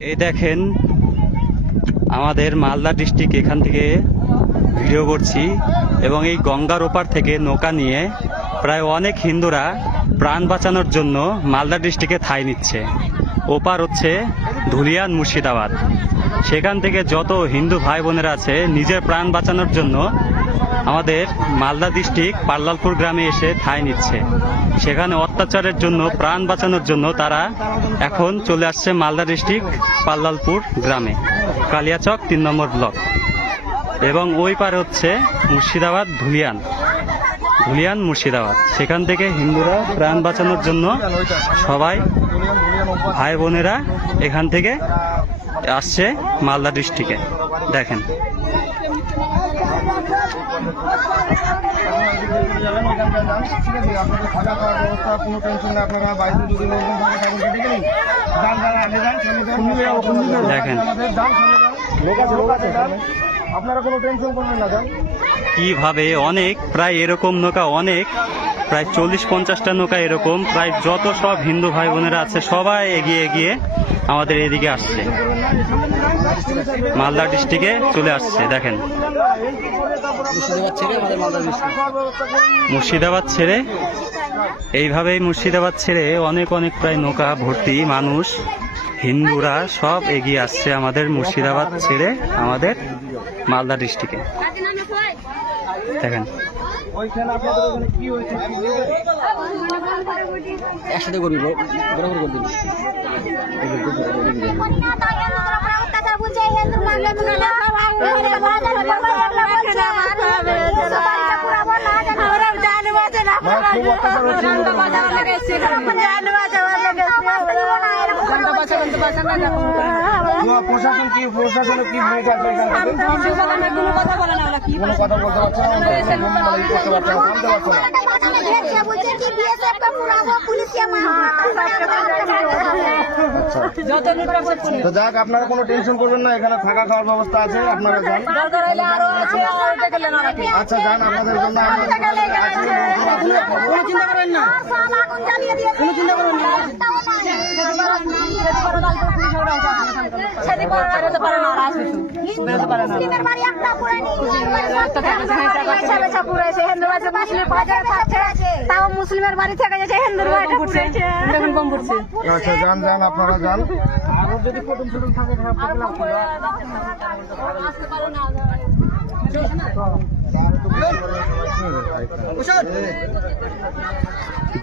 এই দেখেন, আমাদের মালদা ডিস্ট্রিক্ট এখান থেকে ভিডিও করছি এবং এই গঙ্গার ওপার থেকে নৌকা নিয়ে প্রায় অনেক হিন্দুরা প্রাণ বাঁচানোর জন্য মালদা ডিস্ট্রিক্টে ঠাঁই নিচ্ছে। ওপার হচ্ছে ধুলিয়ান মুর্শিদাবাদ। সেখান থেকে যত হিন্দু ভাই বোনেরা আছে, নিজের প্রাণ বাঁচানোর জন্য আমাদের মালদা ডিস্ট্রিক্ট পাল্লালপুর গ্রামে এসে ঠাঁই নিচ্ছে। সেখানে অত্যাচারের জন্য, প্রাণ বাঁচানোর জন্য তারা এখন চলে আসছে মালদা ডিস্ট্রিক্ট পাল্লালপুর গ্রামে। কালিয়াচক তিন নম্বর ব্লক। এবং ওই পারে হচ্ছে মুর্শিদাবাদ ধুলিয়ান। ধুলিয়ান, মুর্শিদাবাদ। সেখান থেকে হিন্দুরা প্রাণ বাঁচানোর জন্য সবাই ভাই বোনেরা এখান থেকে আসছে মালদা ডিস্ট্রিক্টে। দেখেন। দেখেন। কীভাবে অনেক, প্রায় এরকম নৌকা অনেক, প্রায় চল্লিশ পঞ্চাশটা নৌকা এরকম, প্রায় যত সব হিন্দু ভাই বোনেরা আছে, সবাই এগিয়ে এগিয়ে আমাদের এদিকে আসছে। মালদা ডিস্ট্রিক্টে চলে আসছে, দেখেন। মুর্শিদাবাদ ছেড়ে, এইভাবেই মুর্শিদাবাদ ছেড়ে অনেক অনেক প্রায় নৌকা ভর্তি মানুষ হিন্দুরা সব এগিয়ে আসছে আমাদের মুর্শিদাবাদ ছেড়ে আমাদের মালদা ডিস্ট্রিক্টে। দেখেন? একসাথে করবি বরাবর খুব অত্যাচার হচ্ছে হিন্দুদের তো প্রশাসন কি প্রশাসনে কি ভূমিকা আছে এখানে কোনো কথা বলতে পারছে না মানে করতে পারছে না থামতে পারছে না তো যাক আপনারা কোনো টেনশন করবেন না এখানে থাকা খাওয়ার ব্যবস্থা আছে আপনারা যান আচ্ছা যান আপনাদের জন্য কোনো চিন্তা করেন না তাও মুসলিমের বাড়ি থেকে যাচ্ছে হিন্দুর বাড়িটা পুড়েছে দেখুন কম পড়ছে আচ্ছা যান যান আপনারা যান।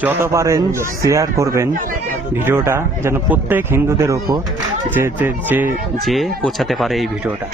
যত পারেন শেয়ার করবেন ভিডিওটা যেন প্রত্যেক হিন্দুদের ওপর যে যে যে পৌঁছাতে পারে এই ভিডিওটা।